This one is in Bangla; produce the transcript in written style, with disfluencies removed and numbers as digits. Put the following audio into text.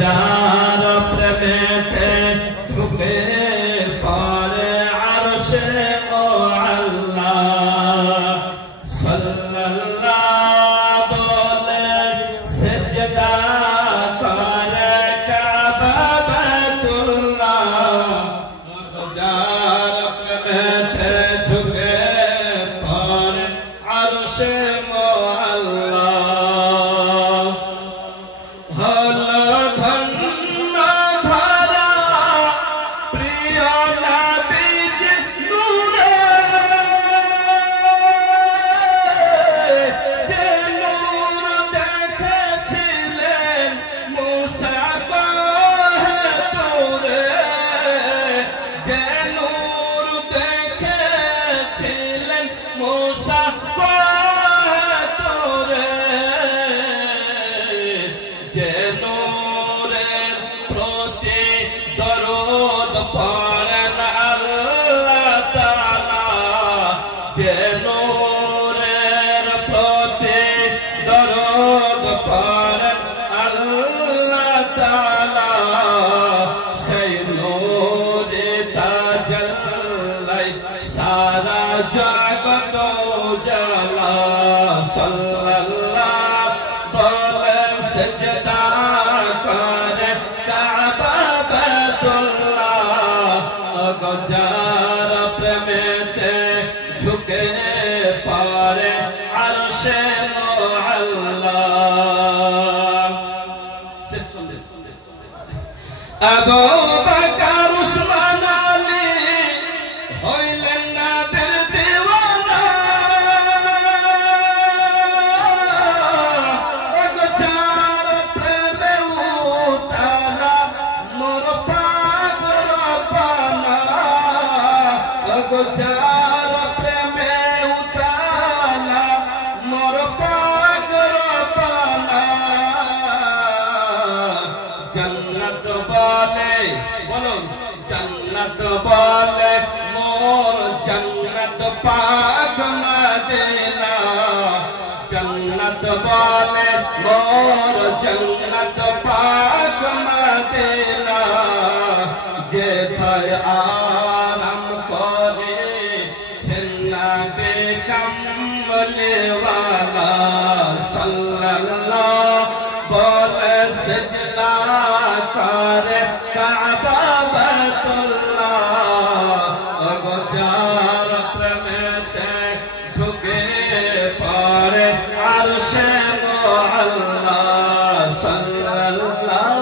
যার প্রেমেতে ঝুঁকে পড়ে আরশে ও আল্লাহ সাল্লাল্লাহ বলে সিজদা করে কাবা বাইতুল্লাহ যার প্রেমেতে ঝুঁকে পড়ে আরশে ও আল্লাহ পড়েন আল্লাহ তাআলা যে নূরের প্রতি দরুদ পড়েন আল্লাহ তাআলা সেই নূরে তাজাল্লাই সারা জগৎ উজালা সাল্লাল্লাহ বলে সিজদা করে কাবা যার প্রেমেতে ঝুঁকে পড়ে আরশে ও আল্লাহ আবু বকর উসমান আলী হইলেন নবীর দিওয়ানা যার প্রেমে উতালা মোর যার প্রেমে উতালা মোর পাগল পালা জান্নাত বলে বলুন জান্নাত বলে মোর জান্নাত পাক মদিনা জান্নাত বলে মোর জান্নাত পাক মদিনা যেথায় আরাম করে ছেন্নাবে কামলে ওয়ালা সাল্লাল্লাহ বলে সিজদা করে কাবা বাইতুল্লাহ যার প্রেমেতে ঝুঁকে পড়ে আরশে ও আল্লাহ সাল্লাল্লাহ।